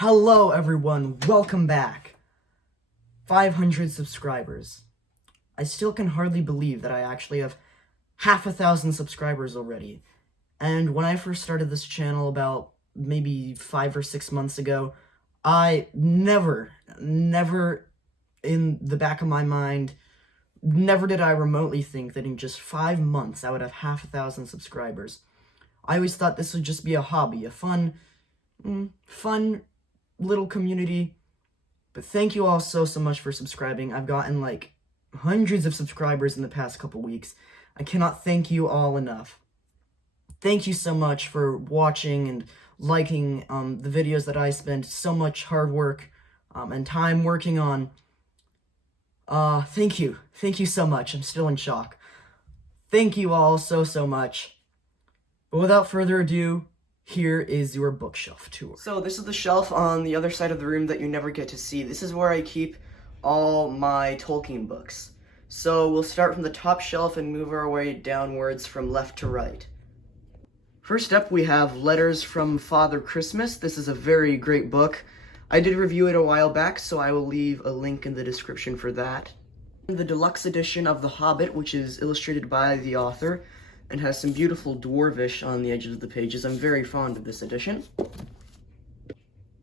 Hello everyone, welcome back. 500 subscribers. I still can hardly believe that I actually have half a thousand subscribers already. And when I first started this channel about maybe 5 or 6 months ago, I never in the back of my mind, never did I remotely think that in just 5 months I would have half a thousand subscribers. I always thought this would just be a hobby, a fun little community. But thank you all so much for subscribing. I've gotten like hundreds of subscribers in the past couple weeks. I cannot thank you all enough. Thank you so much for watching and liking the videos that I spent so much hard work and time working on. Thank you. Thank you so much. I'm still in shock. Thank you all so much. But without further ado, here is your bookshelf tour. So this is the shelf on the other side of the room that you never get to see. This is where I keep all my Tolkien books. So we'll start from the top shelf and move our way downwards from left to right. First up, we have Letters from Father Christmas. This is a very great book. I did review it a while back, so I will leave a link in the description for that. The deluxe edition of The Hobbit, which is illustrated by the author, and has some beautiful dwarvish on the edges of the pages. I'm very fond of this edition.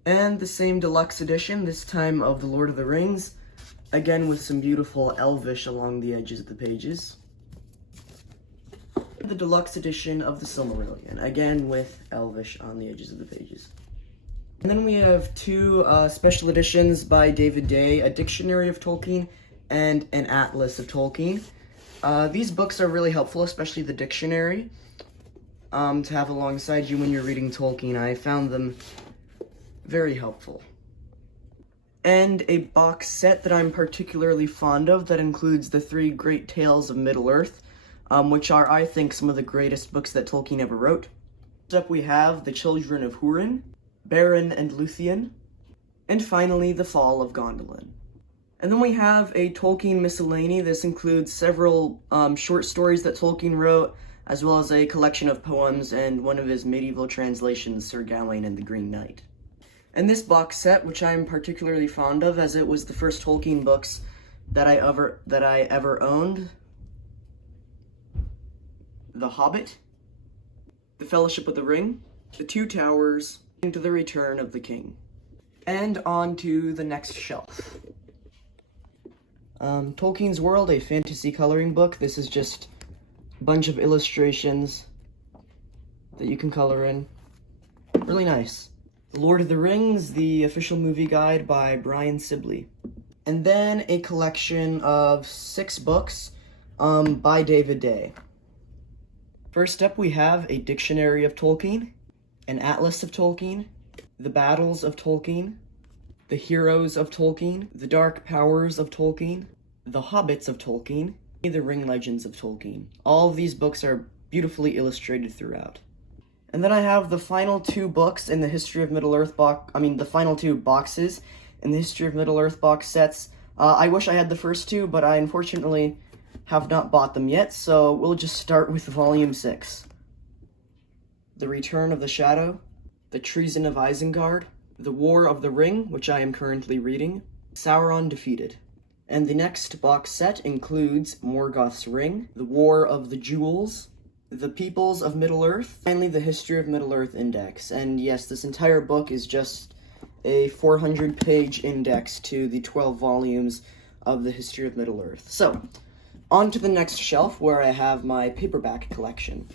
And the same deluxe edition, this time of The Lord of the Rings, again with some beautiful elvish along the edges of the pages. The deluxe edition of The Silmarillion, again with elvish on the edges of the pages. And then we have two special editions by David Day, a dictionary of Tolkien and an atlas of Tolkien. These books are really helpful, especially the dictionary, to have alongside you when you're reading Tolkien. I found them very helpful. And a box set that I'm particularly fond of that includes the three great tales of Middle-earth, which are, I think, some of the greatest books that Tolkien ever wrote. Next up we have The Children of Húrin, Beren and Luthien, and finally The Fall of Gondolin. And then we have a Tolkien miscellany. This includes several short stories that Tolkien wrote, as well as a collection of poems and one of his medieval translations, Sir Gawain and the Green Knight. And this box set, which I'm particularly fond of, as it was the first Tolkien books that I ever owned: The Hobbit, The Fellowship of the Ring, The Two Towers, and The Return of the King. And on to the next shelf. Tolkien's World, a fantasy coloring book. This is just a bunch of illustrations that you can color in. Really nice. The Lord of the Rings, the official movie guide by Brian Sibley. And then a collection of 6 books by David Day. First up, we have a dictionary of Tolkien, an atlas of Tolkien, the battles of Tolkien, the heroes of Tolkien, the dark powers of Tolkien, the hobbits of Tolkien, the ring legends of Tolkien. All of these books are beautifully illustrated throughout. And then I have the final 2 books in the History of Middle-earth the final 2 boxes in the History of Middle-earth box sets. I wish I had the first 2, but I unfortunately have not bought them yet, so we'll just start with Volume 6. The Return of the Shadow, The Treason of Isengard, The War of the Ring, which I am currently reading, Sauron Defeated. And the next box set includes Morgoth's Ring, The War of the Jewels, The Peoples of Middle-earth, finally the History of Middle-earth Index. And yes, this entire book is just a 400-page index to the 12 volumes of the History of Middle-earth. So, on to the next shelf where I have my paperback collection.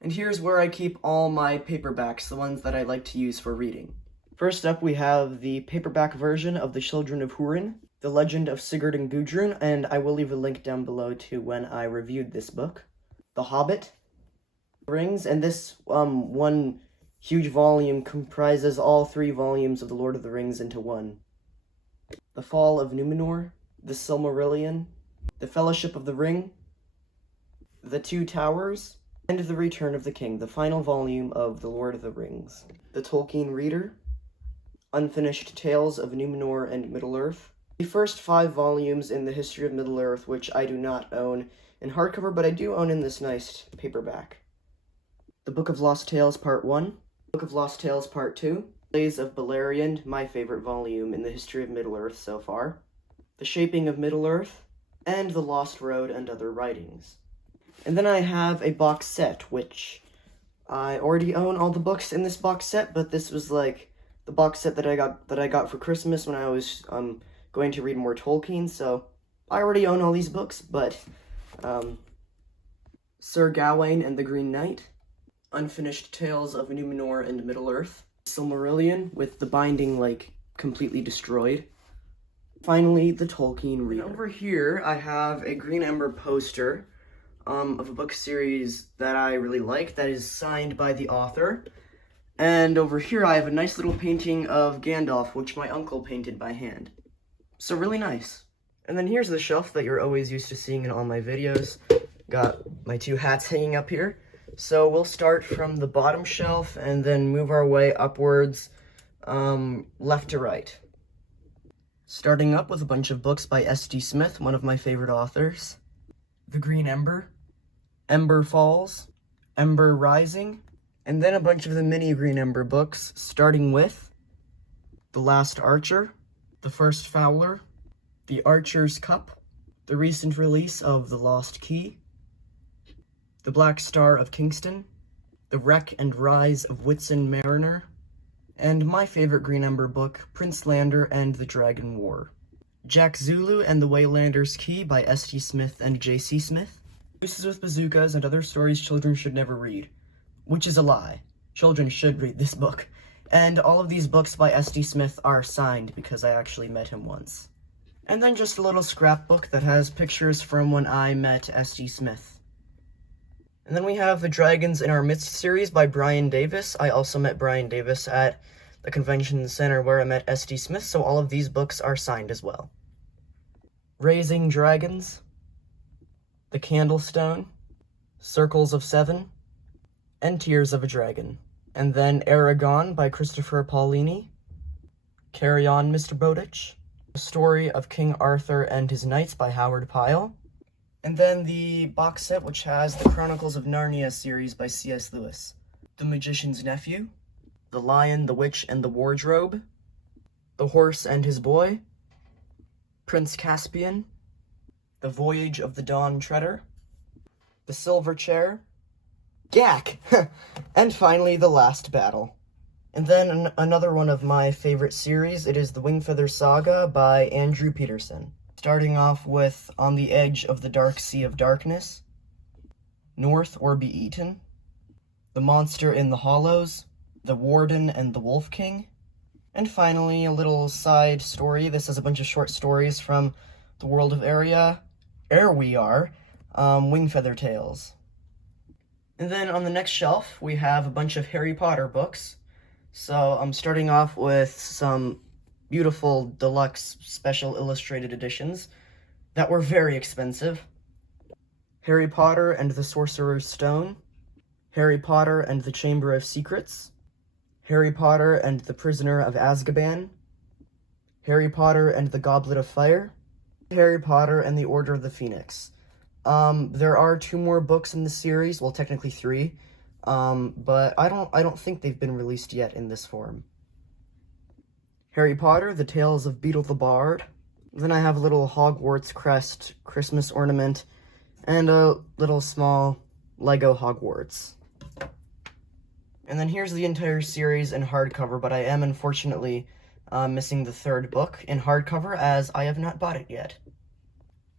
And here's where I keep all my paperbacks, the ones that I like to use for reading. First up, we have the paperback version of The Children of Húrin, The Legend of Sigurd and Gudrun, and I will leave a link down below to when I reviewed this book. The Hobbit, Rings, and this one huge volume comprises all 3 volumes of The Lord of the Rings into one. The Fall of Numenor, The Silmarillion, The Fellowship of the Ring, The Two Towers, and The Return of the King, the final volume of The Lord of the Rings. The Tolkien Reader, Unfinished Tales of Numenor and Middle-earth, the first 5 volumes in the History of Middle-earth, which I do not own in hardcover, but I do own in this nice paperback. The Book of Lost Tales Part 1, Book of Lost Tales Part 2, Plays of Beleriand, my favorite volume in the history of Middle-earth so far. The Shaping of Middle-earth, and The Lost Road and Other Writings. And then I have a box set, which I already own all the books in this box set, but this was like the box set that I got for Christmas when I was going to read more Tolkien, so I already own all these books, but Sir Gawain and the Green Knight, Unfinished Tales of Numenor and Middle-earth, Silmarillion with the binding like completely destroyed. Finally, the Tolkien Reader. And over here, I have a Green Ember poster of a book series that I really like that is signed by the author. And over here, I have a nice little painting of Gandalf, which my uncle painted by hand. So really nice. And then here's the shelf that you're always used to seeing in all my videos. Got my two hats hanging up here. So we'll start from the bottom shelf and then move our way upwards, left to right. Starting up with a bunch of books by S.D. Smith, one of my favorite authors. The Green Ember, Ember Falls, Ember Rising, and then a bunch of the mini Green Ember books, starting with The Last Archer, The First Fowler, The Archer's Cup, the recent release of The Lost Key, The Black Star of Kingston, The Wreck and Rise of Whitsun Mariner, and my favorite Green Ember book, Prince Lander and the Dragon War. Jack Zulu and the Waylander's Key by S.D. Smith and J.C. Smith. Gooses with Bazookas and Other Stories Children Should Never Read. Which is a lie. Children should read this book. And all of these books by S.D. Smith are signed because I actually met him once. And then just a little scrapbook that has pictures from when I met S.D. Smith. And then we have the Dragons in Our Midst series by Brian Davis. I also met Brian Davis at the convention center where I met S.D. Smith, so all of these books are signed as well. Raising Dragons, The Candlestone, Circles of Seven, and Tears of a Dragon. And then Aragon by Christopher Paolini, Carry On, Mr. Bowditch, The Story of King Arthur and His Knights by Howard Pyle, and then the box set which has the Chronicles of Narnia series by C.S. Lewis, The Magician's Nephew, The Lion, the Witch, and the Wardrobe, The Horse and His Boy, Prince Caspian, The Voyage of the Dawn Treader, The Silver Chair, Gak, and finally The Last Battle. And then another one of my favorite series, it is The Wingfeather Saga by Andrew Peterson. Starting off with On the Edge of the Dark Sea of Darkness, North or Be Eaten, The Monster in the Hollows, The Warden and the Wolf King, and finally a little side story. This is a bunch of short stories from the world of Ere We Are, Wingfeather Tales. And then on the next shelf, we have a bunch of Harry Potter books. So I'm starting off with some beautiful deluxe special illustrated editions that were very expensive. Harry Potter and the Sorcerer's Stone, Harry Potter and the Chamber of Secrets, Harry Potter and the Prisoner of Azkaban, Harry Potter and the Goblet of Fire, Harry Potter and the Order of the Phoenix. There are 2 more books in the series, well technically 3, but I don't think they've been released yet in this form. Harry Potter, The Tales of Beetle the Bard. Then I have a little Hogwarts crest Christmas ornament, and a little small Lego Hogwarts. And then here's the entire series in hardcover, but I am unfortunately missing the 3rd book in hardcover as I have not bought it yet.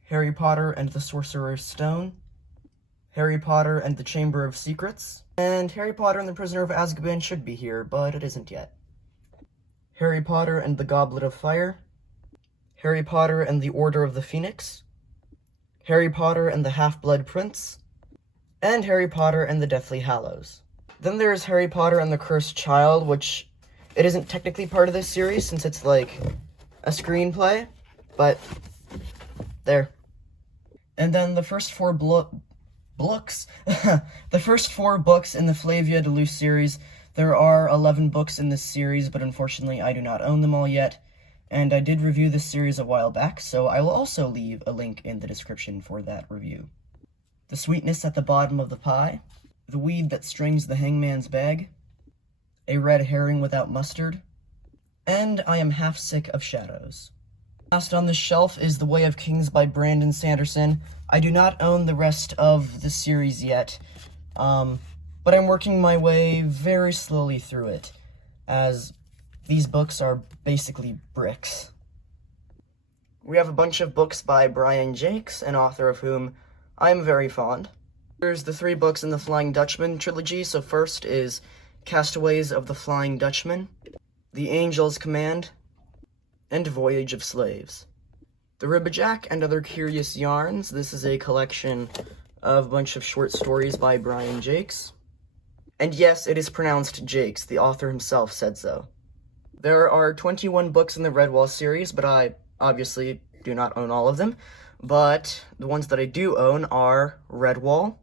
Harry Potter and the Sorcerer's Stone, Harry Potter and the Chamber of Secrets, and Harry Potter and the Prisoner of Azkaban should be here, but it isn't yet. Harry Potter and the Goblet of Fire, Harry Potter and the Order of the Phoenix, Harry Potter and the Half-Blood Prince, and Harry Potter and the Deathly Hallows. Then there's Harry Potter and the Cursed Child, which it isn't technically part of this series since it's like a screenplay, but there. And then the first 4 books, the first 4 books in the Flavia de Luce series. There are 11 books in this series, but unfortunately I do not own them all yet, and I did review this series a while back, so I will also leave a link in the description for that review. The Sweetness at the Bottom of the Pie, The Weed That Strings the Hangman's Bag, A Red Herring Without Mustard, And I am half sick of shadows. Last on this shelf is The Way of Kings by Brandon Sanderson. I do not own the rest of the series yet, but I'm working my way very slowly through it, as these books are basically bricks. We have a bunch of books by Brian Jacques, an author of whom I am very fond. There's the 3 books in the Flying Dutchman trilogy. So first is Castaways of the Flying Dutchman, The Angel's Command, and Voyage of Slaves. The Ribbajack and Other Curious Yarns. This is a collection of a bunch of short stories by Brian Jacques. And yes, it is pronounced Jacques. The author himself said so. There are 21 books in the Redwall series, but I obviously do not own all of them. But the ones that I do own are Redwall,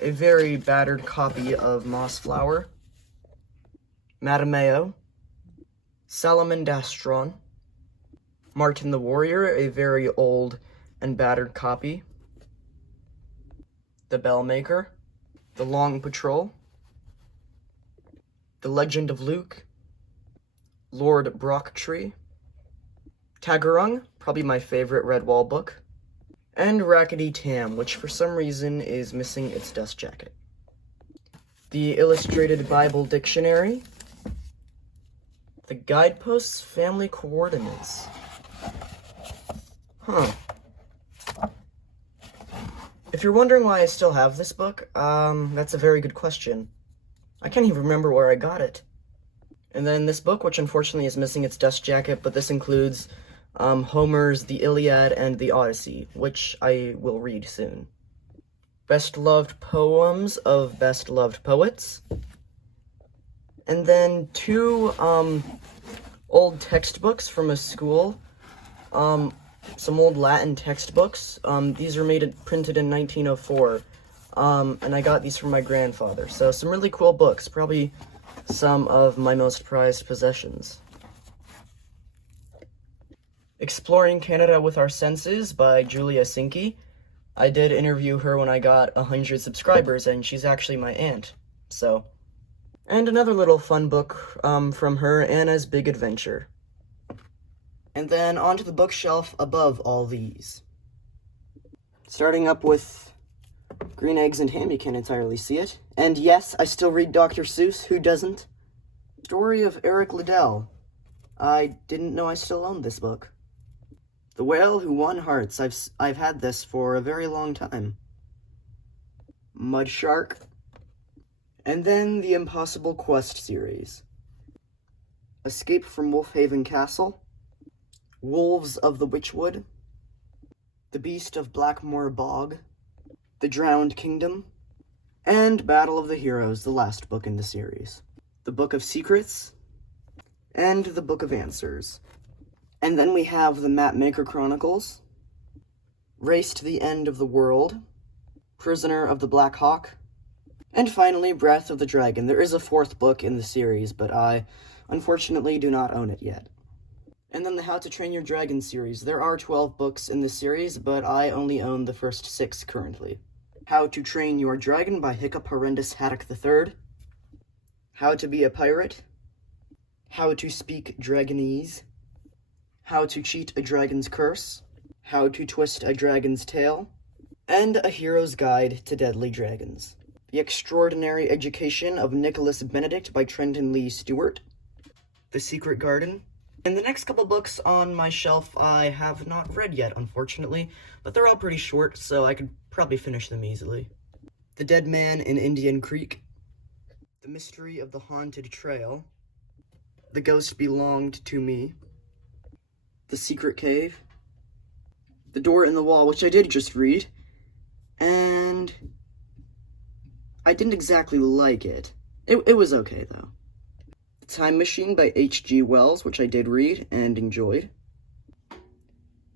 a very battered copy of Mossflower, Matameo, Salamandastron, Martin the Warrior, a very old and battered copy, The Bellmaker, The Long Patrol, The Legend of Luke, Lord Brocktree, Tagarung, probably my favorite Redwall book, and Rackety Tam, which for some reason is missing its dust jacket. The Illustrated Bible Dictionary, The Guideposts Family Coordinates. If you're wondering why I still have this book, that's a very good question. I can't even remember where I got it. And then this book, which unfortunately is missing its dust jacket, but this includes Homer's The Iliad and the Odyssey, which I will read soon. Best Loved Poems of Best Loved Poets. And then 2 old textbooks from a school. Some old Latin textbooks. These are printed in 1904. And I got these from my grandfather. So some really cool books, probably some of my most prized possessions. Exploring Canada with Our Senses by Julia Sinke. I did interview her when I got 100 subscribers, and she's actually my aunt, so. And another little fun book from her, Anna's Big Adventure. And then onto the bookshelf above all these. Starting up with Green Eggs and Ham, you can't entirely see it. And yes, I still read Dr. Seuss, who doesn't? Story of Eric Liddell. I didn't know I still owned this book. The Whale Who Won Hearts. I've had this for a very long time. Mud Shark. And then the Impossible Quest series. Escape from Wolfhaven Castle. Wolves of the Witchwood. The Beast of Blackmore Bog. The Drowned Kingdom. And Battle of the Heroes, the last book in the series. The Book of Secrets. And the Book of Answers. And then we have the Mapmaker Chronicles, Race to the End of the World, Prisoner of the Black Hawk, and finally Breath of the Dragon. There is a 4th book in the series, but I unfortunately do not own it yet. And then the How to Train Your Dragon series. There are 12 books in the series, but I only own the first 6 currently. How to Train Your Dragon by Hiccup Horrendous Haddock III, How to Be a Pirate, How to Speak Dragonese, How to Cheat a Dragon's Curse, How to Twist a Dragon's Tail, and A Hero's Guide to Deadly Dragons. The Extraordinary Education of Nicholas Benedict by Trenton Lee Stewart, The Secret Garden. And the next couple books on my shelf I have not read yet, unfortunately, but they're all pretty short, so I could probably finish them easily. The Dead Man in Indian Creek, The Mystery of the Haunted Trail, The Ghost Belonged to Me, The Secret Cave, The Door in the Wall, which I did just read, and I didn't exactly like it. It was okay, though. The Time Machine by H.G. Wells, which I did read and enjoyed.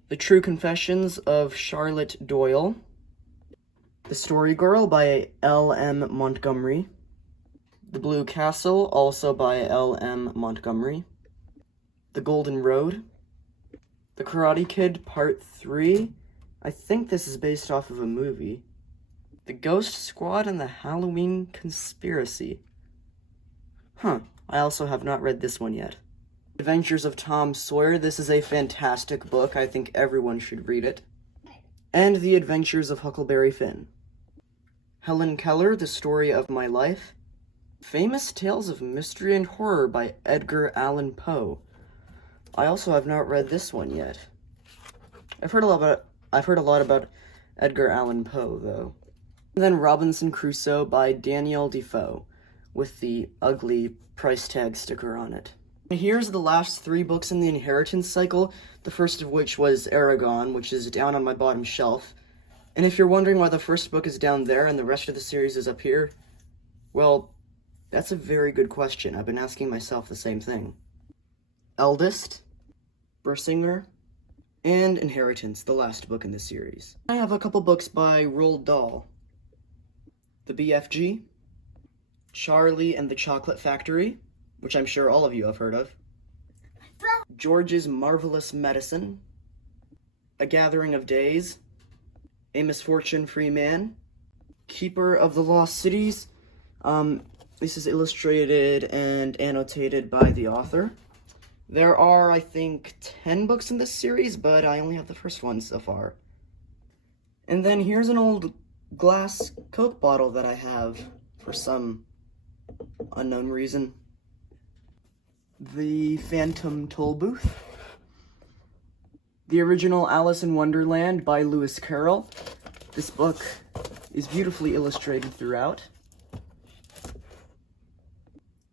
The True Confessions of Charlotte Doyle. The Story Girl by L.M. Montgomery. The Blue Castle, also by L.M. Montgomery. The Golden Road. The Karate Kid Part 3. I think this is based off of a movie. The Ghost Squad and the Halloween Conspiracy. I also have not read this one yet. Adventures of Tom Sawyer. This is a fantastic book. I think everyone should read it. And The Adventures of Huckleberry Finn. Helen Keller, The Story of My Life. Famous Tales of Mystery and Horror by Edgar Allan Poe. I also have not read this one yet. I've heard a lot about Edgar Allan Poe, though. And then Robinson Crusoe by Daniel Defoe, with the ugly price tag sticker on it. And here's the last 3 books in the Inheritance cycle, the first of which was Eragon, which is down on my bottom shelf. And if you're wondering why the first book is down there and the rest of the series is up here, well, that's a very good question. I've been asking myself the same thing. Eldest, Bersinger, and Inheritance, the last book in the series. I have a couple books by Roald Dahl. The BFG, Charlie and the Chocolate Factory, which I'm sure all of you have heard of. George's Marvelous Medicine, A Gathering of Days, A Misfortune-Free Man, Keeper of the Lost Cities. This is illustrated and annotated by the author. There are, I think, 10 books in this series, but I only have the first one so far. And then here's an old glass Coke bottle that I have for some unknown reason. The Phantom Tollbooth. The original Alice in Wonderland by Lewis Carroll. This book is beautifully illustrated throughout.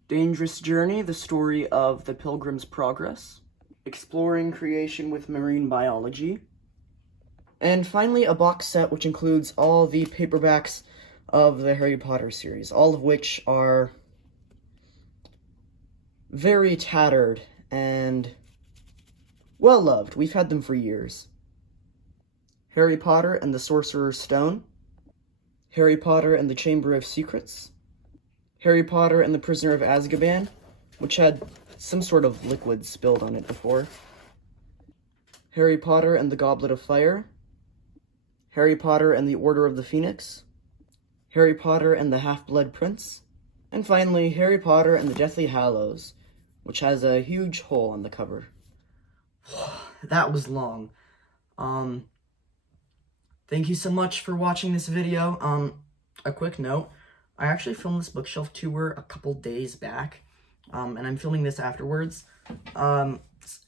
Dangerous Journey, the story of the Pilgrim's Progress. Exploring Creation with Marine Biology. And finally, a box set which includes all the paperbacks of the Harry Potter series, all of which are very tattered and well-loved. We've had them for years. Harry Potter and the Sorcerer's Stone. Harry Potter and the Chamber of Secrets. Harry Potter and the Prisoner of Azkaban, which had some sort of liquid spilled on it before. Harry Potter and the Goblet of Fire. Harry Potter and the Order of the Phoenix. Harry Potter and the Half-Blood Prince. And finally, Harry Potter and the Deathly Hallows, which has a huge hole on the cover. That was long. Thank you so much for watching this video. A quick note. I actually filmed this bookshelf tour a couple days back, and I'm filming this afterwards. And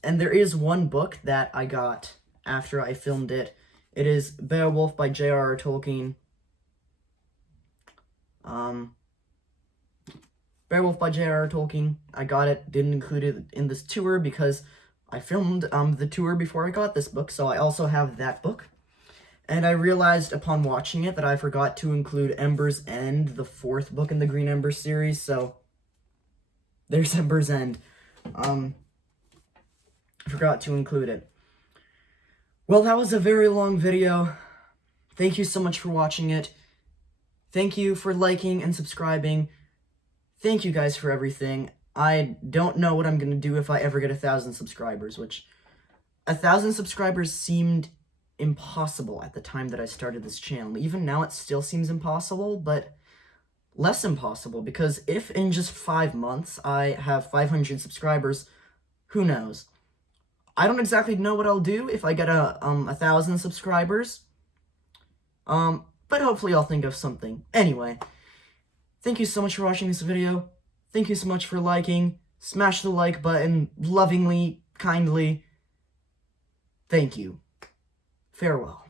there is one book that I got after I filmed it. It is Beowulf by J.R.R. Tolkien. Beowulf by J.R.R. Tolkien. I got it, didn't include it in this tour because I filmed the tour before I got this book, so I also have that book. And I realized upon watching it that I forgot to include Ember's End, the 4th book in the Green Ember series, so there's Ember's End. I forgot to include it. Well, that was a very long video. Thank you so much for watching it. Thank you for liking and subscribing. Thank you guys for everything. I don't know what I'm going to do if I ever get 1,000 subscribers, which 1,000 subscribers seemed impossible at the time that I started this channel. Even now it still seems impossible, but less impossible, because if in just 5 months I have 500 subscribers, who knows? I don't exactly know what I'll do if I get 1,000 subscribers, but hopefully I'll think of something. Anyway, thank you so much for watching this video. Thank you so much for liking. Smash the like button lovingly, kindly. Thank you. Farewell.